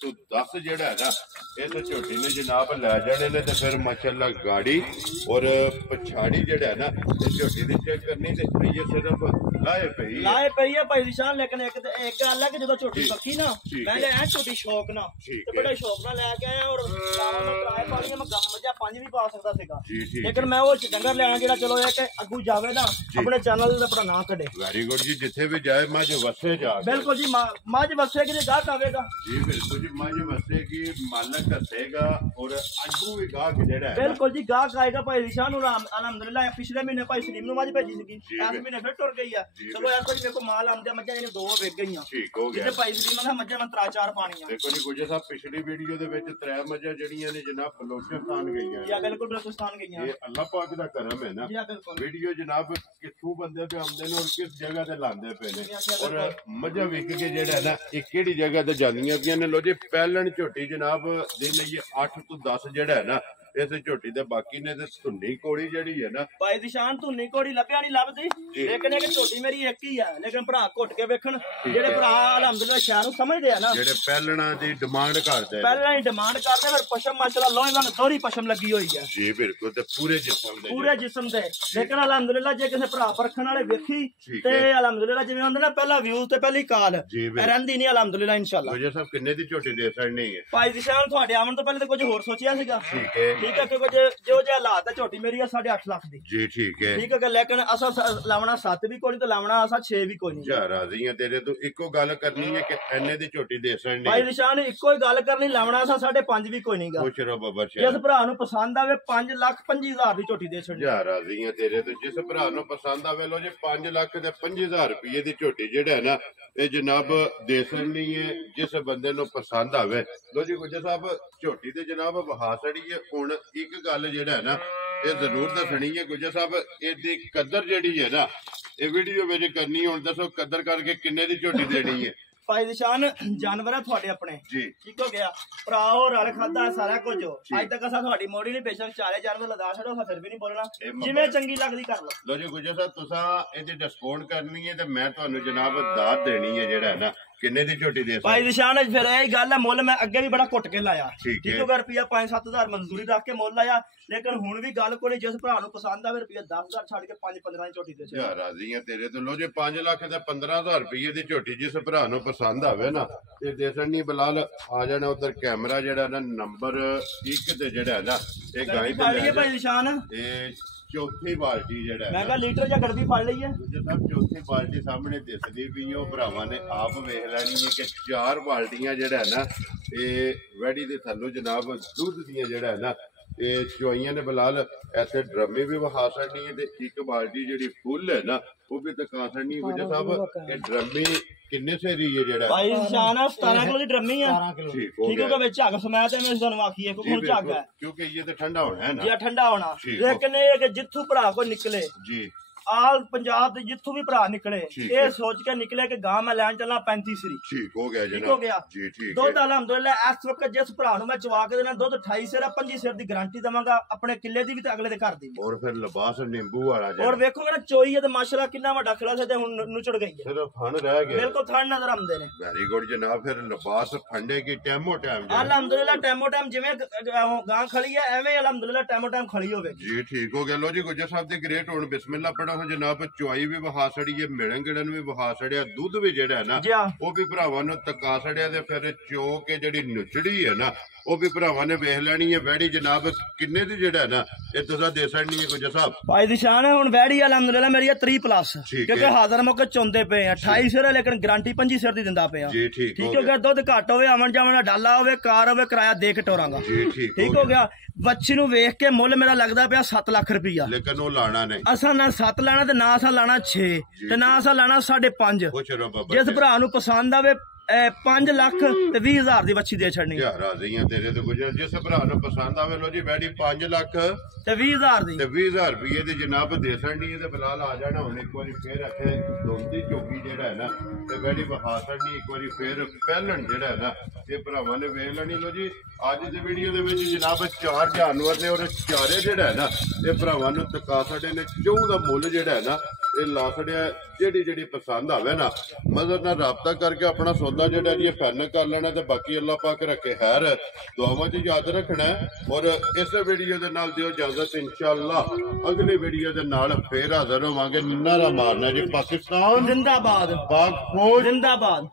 ਤੋਂ 10 ਜਿਹੜਾ ਹੈ ਨਾ ਇਹ ਤਾਂ ਝੋਟੀ ਨੇ ਜਨਾਬ ਲੈ ਜਾਣੇ ਨੇ ਤੇ ਫਿਰ ਮਾਸ਼ਾਅੱਲਾ ਗਾੜੀ ਔਰ ਪਛਾੜੀ ਜਿਹੜਾ ਹੈ ਨਾ ਇਹ ਝੋਟੀ ਦੀ ਚੈੱਕ ਕਰਨੀ ਤੇ ਇਹ ਸਿਰਫ ਲਾਏ ਪਈ ਹੈ ਭਾਈ ਨਿਸ਼ਾਨ ਲੇਕਿਨ ਇੱਕ ਗੱਲ ਹੈ ਕਿ ਜਦੋਂ ਝੋਟੀ ਪੱਕੀ ਨਾ ਮੈਂ ਲਿਆ ਝੋਟੀ ਸ਼ੌਕ ਨਾ ਤੇ ਬੜਾ ਸ਼ੌਕ ਨਾਲ ਲੈ ਕੇ ਆਇਆ ਔਰ ਲਾਵਾਂ ਮੈਂ ਕਿਰਾਏ ਪਾਲੀਆਂ ਮੈਂ ਗੰਮ ਜਾਂ 5 ਵੀ ਪਾ ਸਕਦਾ ਸੀਗਾ ਲੇਕਿਨ ਮੈਂ ਉਹ ਡੰਗਰ ਲੈਣਾ ਜਿਹੜਾ ਚਲੋ ਇਹ ਕਿ ਅੱਗੂ ਜਾਵੇ ਨਾ ਆਪਣੇ ਚੈਨਲ ਦਾ ਆਪਣਾ ਨਾਂ ਕੱਢੇ ਵੈਰੀ ਗੁੱਡ ਜੀ ਜਿੱਥੇ ਵੀ ਜਾਏ ਮੱਝ ਵਸੇ ਜਾ ਬਿਲਕੁਲ ਜੀ ਮੱਝ ਵਸੇਗੀ ਤੇ ਗਾਹਕ ਆਵੇਗਾ ਜੀ ਬਿਲਕੁਲ ਜੀ ਮੱਝ ਵਸੇਗੀ ਮਾਲਕ ਦੱਸੇਗਾ ਔਰ ਅੱਗੂ ਵੀ ਗਾਹਕ ਜਿਹੜਾ ਬਿਲਕੁਲ ਜੀ ਗਾਹਕ ਆਏਗਾ ਭਾਈ ਨਿਸ਼ਾਨ ਨੂੰ ਅਲਹਮਦੁਲਿਲਾ ਪਿਛਲੇ ਮਹੀਨੇ ਭਾਈ ਸਲੀਮ ਨੂੰ ਮੱਝ ਭੇਜੀ ਸੀਗੀ ਇਸ ਮਹੀਨੇ ਫਿਰ ਟੁਰ ਗਈ ਆ ਚਲੋ ਯਾਰ ਕੋਈ ਮੇਰੇ ਕੋਲ ਮਾਲ ਆਉਂਦੇ ਮੱਝਾਂ ਜਿਹੜੀਆਂ 2 ਵਿਕ ਗਈਆਂ ਠੀਕ ਹੋ ਗਿਆ ਜਿਹਦੇ ਭਾਈ ਸਲੀਮ ਨੇ ਮੱਝਾਂ ਮੰਤਰਾ 4 ਪਾਣੀਆਂ ਦੇਖੋ ਜੀ ਗੁਜਰ ਸਾਹਿਬ ਪਿਛਲੀ ਵੀਡੀਓ ਦੇ ਵਿੱਚ 3 ਮੱਝਾਂ ਜਿਹੜੀਆਂ ਨੇ ਜਨਾਬ ਬਲੋਚਿਸਤਾਨ ਗਈਆਂ ਜੀ ਬਿਲਕੁਲ ਬਲੋਚਿਸਤਾਨ ਗਈਆਂ ਇਹ ਅੱਲਾਹ ਪਾਕ ਦਾ ਕਰਮ ਹੈ ਨਾ ਜੀ ਬਿਲਕੁਲ ਵੀਡੀਓ ਜਨਾਬ ਕਿੱਥੋਂ ਬੰਦੇ ਤੇ ਆਉਂਦੇ ਨੇ ਔਰ ਕਿਸ ਜਗ੍ਹਾ ਤੇ ਲਾਉਂਦੇ ਪਏ ਨੇ ਔਰ ਮੱਝਾਂ ਵਿਕ ਕੇ ਜਿਹੜਾ ਨਾ ਇਹ ਕਿਹੜੀ ਜਗ੍ਹਾ ਤੇ ਜਾਂਦੀਆਂ ਪਈਆਂ ਨੇ ਲੋ ਜੀ ਪਹਿਲਣ ਝੋਟੀ ਜਨਾਬ ਦੇ ਲਈ 8 ਤੋਂ 10 ਜਿਹੜਾ ਹੈ ਨਾ ਇਸ ਝੋਟੀ ਦੇ ਬਾਕੀ ਨੇ ਤੇ ਧੁੰਨੀ ਕੋੜੀ ਜਿਹੜੀ ਹੈ ਨਾ ਭਾਈ ਨਿਸ਼ਾਨ ਧੁੰਨੀ ਕੋੜੀ ਲੱਭਿਆ ਨਹੀਂ ਲੱਭਦੀ ਲੇਕਿਨ ਇਹ ਝੋਟੀ ਮੇਰੀ ਇੱਕ ਹੀ ਆ ਲੇਕਿਨ ਭਰਾ ਘੁੱਟ ਕੇ ਵੇਖਣ ਜਿਹੜੇ ਭਰਾ ਅਲਹਮਦੁਲਿਲਾ ਸ਼ਹਿਰ ਨੂੰ ਸਮਝਦੇ ਆ ਨਾ ਜਿਹੜੇ ਪਹਿਲਣਾ ਦੀ ਡਿਮਾਂਡ ਕਰਦੇ ਪਹਿਲਣਾ ਦੀ ਡਿਮਾਂਡ ਕਰਦੇ ਫਿਰ ਪਸ਼ਮ ਮਾਸ਼ਾਅੱਲਾ ਲੋਹੇ ਵਾਂਗ ਦੋਹਰੀ ਪਸ਼ਮ ਲੱਗੀ ਹੋਈ ਹੈ ਜੀ ਬਿਲਕੁਲ ਤੇ ਪੂਰੇ ਜਿਸਮ ਦੇ ਲੇਕਿਨ ਅਲਹਮਦੁਲਿਲਾ ਜੇ ਕਿਸੇ ਭਰਾ ਪਰਖਣ ਵਾਲੇ ਵੇਖੀ ਤੇ ਅਲਹਮਦੁਲਿਲਾ ਜਿਵੇਂ ਹੁੰਦਾ ਨਾ ਪਹਿਲਾ ਵਿਊ ਤੇ ਪਹਿਲੀ ਕਾਲ ਰਹਿੰਦੀ ਨਹੀਂ ਅਲਹਮਦੁਲਿਲਾ ਇਨਸ਼ਾਅੱਲਾ ਗੁਜਰ ਸਾਹਿਬ ਕਿੰਨੇ ਦੀ ਝੋਟੀ ਦੇ ਸਕਣੀ ਹੈ ਭਾਈ ਨਿਸ਼ਾਨ ਤੁਹਾਡੇ ਆਉਣ ਤੋਂ ਪਹਿਲੇ ਤਾਂ ਕੁਝ ਹੋਰ ਸੋਚਿਆ ਸੀਗਾ ਠੀਕ ਹੈ ਕਿਉਂਕਿ ਜੋ ਜੇ ਹਾਲਾਤ ਹੈ ਝੋਟੀ ਮੇਰੀ ਆ 8.5 ਲੱਖ ਦੀ ਜੀ ਠੀਕ ਹੈ ਲੇਕਿਨ ਅਸਾਂ ਲਾਵਣਾ 7 ਵੀ ਕੋਈ ਨਹੀਂ ਤੇ ਲਾਵਣਾ ਅਸਾਂ 6 ਵੀ ਕੋਈ ਨਹੀਂ ਜਾ ਰਾਜ਼ੀ ਆ ਤੇਰੇ ਤੋਂ ਇੱਕੋ ਗੱਲ ਕਰਨੀ ਹੈ ਕਿ ਐਨੇ ਦੀ ਝੋਟੀ ਦੇ ਸਕਣੀ ਭਾਈ ਨਿਸ਼ਾਨ ਇੱਕੋ ਹੀ ਗੱਲ ਕਰਨੀ ਲਾਵਣਾ ਅਸਾਂ 5.5 ਵੀ ਕੋਈ ਨਹੀਂਗਾ ਖੁਸ਼ ਰਹੋ ਬਾਬਾ ਜਿਸ ਭਰਾ ਨੂੰ ਪਸੰਦ ਆਵੇ 5,25,000 ਦੀ ਝੋਟੀ ਦੇ ਛੱਡੀ ਜਾ ਰਾਜ਼ੀ ਆ ਤੇਰੇ ਤੋਂ ਜਿਸ ਭਰਾ ਨੂੰ ਪਸੰਦ ਆਵੇ ਲੋ ਜੀ 5 ਲੱਖ ਤੇ 50,000 ਰੁਪਏ ਦੀ ਝੋਟੀ ਜਿਹੜਾ ਹੈ ਨਾ ਇਹ ਜਨਾਬ ਦੇ ਸਕਣੀ ਹੈ ਜਿਸ ਬੰਦੇ ਨੂੰ ਪਸੰਦ ਆਵੇ ਲੋ ਜੀ ਗੁੱਜਰ ਸਾਹਿਬ ਝੋਟੀ ਤੇ ਜਨਾਬ ਵਹਾ ਸੜੀ ਹੈ ਹੁਣ ਇੱਕ ਗੱਲ ਜਿਹੜਾ ਹੈ ਨਾ ਇਹ ਜ਼ਰੂਰ ਦੱਸਣੀ ਹੈ ਗੁੱਜਰ ਸਾਹਿਬ ਇਹਦੀ ਕਦਰ ਜਿਹੜੀ ਹੈ ਨਾ ਇਹ ਵੀਡੀਓ ਵਿੱਚ ਕਰਨੀ ਹੁਣ ਦੱਸੋ ਕਦਰ ਕਰਕੇ ਕਿੰਨੇ ਦੀ ਝੋਟੀ ਦੇਣੀ ਹੈ ਭਾਈ ਨਿਸ਼ਾਨ ਜਾਨਵਰ ਹੈ ਤੁਹਾਡੇ ਆਪਣੇ ਜੀ ਠੀਕ ਹੋ ਗਿਆ ਭਰਾ ਉਹ ਰਲ ਖਾਦਾ ਸਾਰਾ ਕੁਝ ਅੱਜ ਤੱਕ ਅਸਾਂ ਤੁਹਾਡੀ ਮੋੜੀ ਨਹੀਂ ਬੇਸ਼ੱਕ ਚਾਰੇ ਜਾਨਵਰ ਲਦਾ ਛੱਡੋ ਫਿਰ ਵੀ ਨਹੀਂ ਬੋਲਣਾ ਜਿਵੇਂ ਚੰਗੀ ਲੱਗਦੀ ਕਰ ਲਓ ਜੀ ਗੁੱਜਰ ਸਾਹਿਬ ਤੁਸੀਂ ਇਹਦੀ ਡਿਸਕਾਊਂਟ ਕਰਨੀ ਹੈ ਤੇ ਮੈਂ ਤੁਹਾਨੂੰ ਜਨਾਬ ਦਾਤ ਦੇਣੀ ਹੈ ਜਿਹੜਾ ਨਾ ਕਿੰਨੇ ਦੀ ਝੋਟੀ ਦੇ ਭਾਈ ਨਿਸ਼ਾਨ ਫਿਰ ਇਹ ਗੱਲ ਹੈ ਮੁੱਲ ਮੈਂ ਅੱਗੇ ਵੀ ਬੜਾ ਘੁੱਟ ਕੇ ਲਾਇਆ ਠੀਕ ਹੋ ਗਿਆ ਰੁਪਿਆ 5-7 ਮਨਜ਼ੂਰੀ ਰੱਖ ਕੇ ਮੁੱਲ ਲਾਇਆ ਲੇਕਿਨ ਹੁਣ ਵੀ ਗੱਲ ਕੋਲੇ ਜਿਸ ਭਰਾ ਨੂੰ ਪਸੰਦ ਆਵੇ ਰੁਪਿਆ 10,000 ਛੱਡ ਕੇ 5-15 ਦੀ ਝੋਟੀ ਦੇ ਯਾ ਰਾਜ਼ੀ ਆ ਤੇਰੇ ਤੋਂ ਲੋ ਜੇ 5 ਲੱਖ ਤੇ 15,000 ਰੁਪਏ ਦੀ ਝੋਟੀ ਜਿਸ ਭਰਾ ਨੂੰ ਪਸੰਦ ਆਵੇ ਨਾ ਤੇ ਦੇਸਣ ਨਹੀਂ ਬਲਾਲ ਆ ਜਾਣਾ ਉਧਰ ਕੈਮਰਾ ਜਿਹੜਾ ਨਾ ਨੰਬਰ 1 ਤੇ ਜਿਹੜਾ ਨਾ ਇਹ ਗਾਈ ਤੇ ਭਾਈ ਨਿਸ਼ਾਨ ਇਹ ਚੌਥੀ ਬਾਲਟੀ ਜਿਹੜਾ ਮੈਂ ਕਿਹਾ ਲੀਟਰ ਜਾਂ ਗੜਵੀ ਫੜ ਲਈ ਹੈ ਜਦੋਂ ਚੌਥੀ ਬਾਲਟੀ ਸਾਹਮਣੇ ਦਿਸਦੀ ਵੀ ਉਹ ਭਰਾਵਾਂ ਨੇ ਆਪ ਵੇਖ ਲੈਣੀ ਹੈ ਕਿ 4 ਬਾਲਟੀਆਂ ਜਿਹੜਾ ਨਾ ਇਹ ਵੈੜੀ ਦੇ ਥੱਲੋਂ ਜਨਾਬ ਦੁੱਧ ਦੀਆਂ ਜਿਹੜਾ ਨਾ ਇਹ ਚੁਆਈਆਂ ਨੇ ਬਲਾਲ ਇੱਥੇ ਡਰਮੀ ਵੀ ਵਹਾ ਛੱਡਣੀ ਹੈ ਤੇ ਇੱਕ ਬਾਲਟੀ ਜਿਹੜੀ ਫੁੱਲ ਹੈ ਨਾ ਉਹ ਵੀ ਦਿਖਾ ਛੱਡਣੀ। ਗੁੱਜਰ ਸਾਹਿਬ ਇਹ ਡਰਮੀ ਕਿੰਨੇ ਸੇਰੀ ਹੈ ਜਿਹੜਾ ਭਾਈ ਨਿਸ਼ਾਨ 17 ਕਿਲੋ ਦੀ ਡਰਮੀ ਆ। 12 ਕਿਲੋ ਠੀਕ ਹੋ ਠੀਕ ਗਿਆ ਹੋ ਗਿਆ ਵਿੱਚ ਝੱਗ ਸਮੈਤ ਹੈ ਮੈਂ ਤੁਹਾਨੂੰ ਆਖੀਏ ਕਿਉਂਕਿ ਹੁਣ ਝੱਗ ਹੈ ਕਿਉਂਕਿ ਇਹ ਤਾਂ ਠੰਡਾ ਹੋਣਾ ਹੈ ਨਾ ਜੇ ਠੰਡਾ ਹੋਣਾ ਠੀਕ। ਲੇਕਿਨ ਇਹ ਕਿ ਜਿੱਥੋਂ ਭਰਾ ਕੋ ਨਿਕਲੇ ਜੀ ਆਲ ਪੰਜਾਬ ਦੇ ਜਿੱਥੋਂ ਵੀ ਭਰਾ ਨਿਕਲੇ ਠੀਕ ਹੈ। ਇਹ ਸੋਚ ਕੇ ਨਿਕਲੇ ਕਿ ਗਾਂ ਮੈਂ ਲੈਣ ਚੱਲਾਂ 35 ਸਰੀ। ਠੀਕ ਹੋ ਗਿਆ ਠੀਕ ਹੋ ਜਨਾਬ ਗਿਆ ਜੀ ਠੀਕ ਦੁੱਧ ਹੈ ਅਲਹਮਦੁਲਿਲਾ ਇਸ ਵਕਤ ਜਿਸ ਭਰਾ ਨੂੰ ਮੈਂ ਚਵਾ ਕੇ ਦੇਣਾ ਦੁੱਧ 28 ਸਿਰ 25 ਸਿਰ ਦੀ ਗਾਰੰਟੀ ਦੇਵਾਂਗਾ ਆਪਣੇ ਕਿੱਲੇ ਦੀ ਵੀ ਤੇ ਅਗਲੇ ਦੇ ਘਰ ਦੀ ਵੀ। ਔਰ ਫਿਰ ਲਿਬਾਸ ਨਿੰਬੂ ਵਾਲਾ ਔਰ ਜਿਹੜਾ ਵੇਖੋਗੇ ਨਾ ਚੋਈ ਹੈ ਤੇ ਮਾਸ਼ਾਅੱਲਾ ਕਿੰਨਾ ਵੱਡਾ ਖਿਲਾ ਸੀ ਤੇ ਹੁਣ ਨੁਚੜ ਗਈ ਹੈ ਸਿਰਫ ਫਣ ਰਹਿ ਗਿਆ ਬਿਲਕੁਲ ਥਣ ਨਜ਼ਰ ਆਉਂਦੇ ਨੇ। ਵੈਰੀ ਗੁੱਡ ਜਨਾਬ। ਫਿਰ ਲਿਬਾਸ ਫੰਡੇ ਕੀ ਟੈਮੋ ਟਾਈਮ ਅਲਹਮਦੁਲਿਲਾ ਟੈਮੋ ਟਾਈਮ ਜਿਵੇਂ ਗਾਂ ਖੜੀ ਹੈ ਐਵੇਂ ਅਲਹਮਦੁਲਿਲਾ ਟੈਮੋ ਟਾਈਮ ਖੜੀ ਹੋਵੇ। ਜੀ ਠੀਕ ਹੋ ਗਿਆ। ਲੋ ਜੀ ਗੁੱਜਰ ਸਾਹਿਬ ਦੇ ਗ੍ਰੇਟ ਹੁਣ ਬਿਸਮਿਲ੍ਲਾ ਪੜੋ ਹੋ ਜਨਾਬ। ਚੁਆਈ ਵੀ ਵਹਾ ਛੜੀ ਹੈ ਮਿਲਣ ਗਿੜਨ ਵੀ ਵਹਾ ਛੜਿਆ ਦੁੱਧ ਵੀ ਜਿਹੜਾ ਹੈ ਨਾ ਜੀ ਹਾਂ। ਉਹ ਵੀ ਭਰਾਵਾਂ ਨੂੰ ਤਕਾ ਛੜਿਆ ਤੇ ਫਿਰ ਚੋ ਕੇ ਜਿਹੜੀ ਨੁਚੜੀ ਹੈ ਨਾ ਉਹ ਵੀ ਭਰਾਵਾਂ ਨੇ ਵੇਖ ਲੈਣੀ ਹੈ। ਵੈੜੀ ਜਨਾਬ ਕਿੰਨੇ ਦੀ ਜਿਹੜਾ ਹੈ ਨਾ ਇਹ ਤੁਸੀਂ ਦੇ ਸਕਣੀ ਹੈ ਗੁੱਜਰ ਸਾਹਿਬ। ਭਾਈ ਦੀ ਸ਼ਾਨ ਹੈ ਹੁਣ ਵੈੜੀ ਅਲਹਮਦੁਲਿਲਾ ਮੇਰੀ ਹੈ 30 ਪਲੱਸ ਠੀਕ ਕਿਉਂਕਿ ਹੈ। ਹਾਜ਼ਰ ਮੌਕੇ ਚੁੰਦੇ ਪਏ ਆ 28 ਸਿਰ ਹੈ ਲੇਕਿਨ ਗਾਰੰਟੀ 25 ਸਿਰ ਦੀ ਦਿੰਦਾ ਪਿਆ। ਜੀ ਠੀਕ ਹੋ ਠੀਕ ਹੋ ਗਿਆ। ਦੁੱਧ ਘੱਟ ਹੋਵੇ ਆਵਣ ਜਾਵਣ ਦਾ ਡਾਲਾ ਹੋਵੇ ਕਾਰ ਹੋਵੇ ਕਿਰਾਇਆ ਦੇ ਕੇ ਟੋਰਾਂਗਾ। ਜੀ ਠੀਕ ਠੀਕ ਹੋ ਗਿਆ। ਬੱਚੀ ਨੂੰ ਵੇਖ ਕੇ ਮੁੱਲ ਮੇਰਾ ਲੱਗਦਾ ਪਿਆ 7 ਲੱਖ ਰੁਪਈਆ। ਲੇਕਿਨ ਉਹ ਲਾਣਾ ਨਹੀਂ ਅਸਾਂ ਨਾ 7 ਲਾਣਾ ਤੇ ਨਾ ਅਸਾਂ ਲਾਣਾ 6 ਤੇ ਨਾ ਅਸਾਂ ਲਾਣਾ 5.5। ਕੁਛ ਰੋ ਬਾਬਾ ਜਿਸ ਭਰਾ ਨੂੰ ਪਸੰਦ ਆਵੇ 5 ਲੱਖ ਤੇ 20,000 ਦੀ ਬੱਚੀ ਦੇ ਛੱਡਣੀ ਯਾਰ ਰਾਜ਼ੀਆਂ ਤੇਰੇ ਤੇ ਗੁਜਰ। ਜਿਸ ਭਰਾ ਨੂੰ ਪਸੰਦ ਆਵੇ ਲੋ ਜੀ ਵੈੜੀ 5 ਲੱਖ ਤੇ 20,000 ਦੀ ਤੇ 20,000 ਰੁਪਏ ਦੀ ਜਨਾਬ ਦੇ ਸਕਣੀ ਤੇ ਬਲਾਲ ਆ ਜਾਣਾ ਹੁਣ ਇੱਕ ਵਾਰੀ ਫੇਰ ਇੱਥੇ ਦੋਂਦੀ ਚੌਕੀ ਜਿਹੜਾ ਹੈ ਨਾ ਤੇ ਵੈੜੀ ਵਹਾ ਸਕਣੀ ਇੱਕ ਵਾਰੀ ਫੇਰ ਪਹਿਲਣ ਜਿਹੜਾ ਹੈ ਨਾ ਇਹ ਭਰਾਵਾਂ ਨੇ ਵੇਖ ਲੈਣੀ। ਲੋ ਜੀ ਅੱਜ ਦੀ ਵੀਡੀਓ ਦੇ ਵਿੱਚ ਜਨਾਬ 4 ਜਾਨਵਰ ਨੇ ਔਰ ਚਾਰੇ ਜਿਹੜਾ ਹੈ ਨਾ ਇਹ ਭਰਾਵਾਂ ਨੂੰ ਤਕਾ ਸਾਡੇ ਨੇ ਚੌਂ ਦਾ ਮੁੱਲ ਜਿਹੜਾ ਹੈ ਨਾ ਇਹ ਲਾ ਛੜਿਆ। ਜਿਹੜੀ ਪਸੰਦ ਆਵੇ ਨਾ ਮਜ਼ਰ ਨਾਲ ਰਾਬਤਾ ਕਰਕੇ ਆਪਣਾ ਸੌਦਾ ਜਿਹੜਾ ਜੀ ਫਾਈਨਲ ਕਰ ਲੈਣਾ ਤੇ ਬਾਕੀ ਅੱਲਾਹ ਪਾਕ ਰੱਖੇ ਖੈਰ ਦੁਆਵਾਂ 'ਚ ਯਾਦ ਰੱਖਣਾ। ਔਰ ਇਸ ਵੀਡੀਓ ਦੇ ਨਾਲ ਦਿਓ ਇਜਾਜ਼ਤ ਇਨਸ਼ਾਅੱਲਾ ਅਗਲੀ ਵੀਡੀਓ ਦੇ ਨਾਲ ਫੇਰ ਹਾਜ਼ਰ ਹੋਵਾਂਗੇ। ਨਾਰਾ ਮਾਰਨਾ ਜੀ ਪਾਕਿਸਤਾਨ ਜ਼ਿੰਦਾਬਾਦ ਪਾਕ ਫੌਜ ਜ਼ਿੰਦਾਬਾਦ।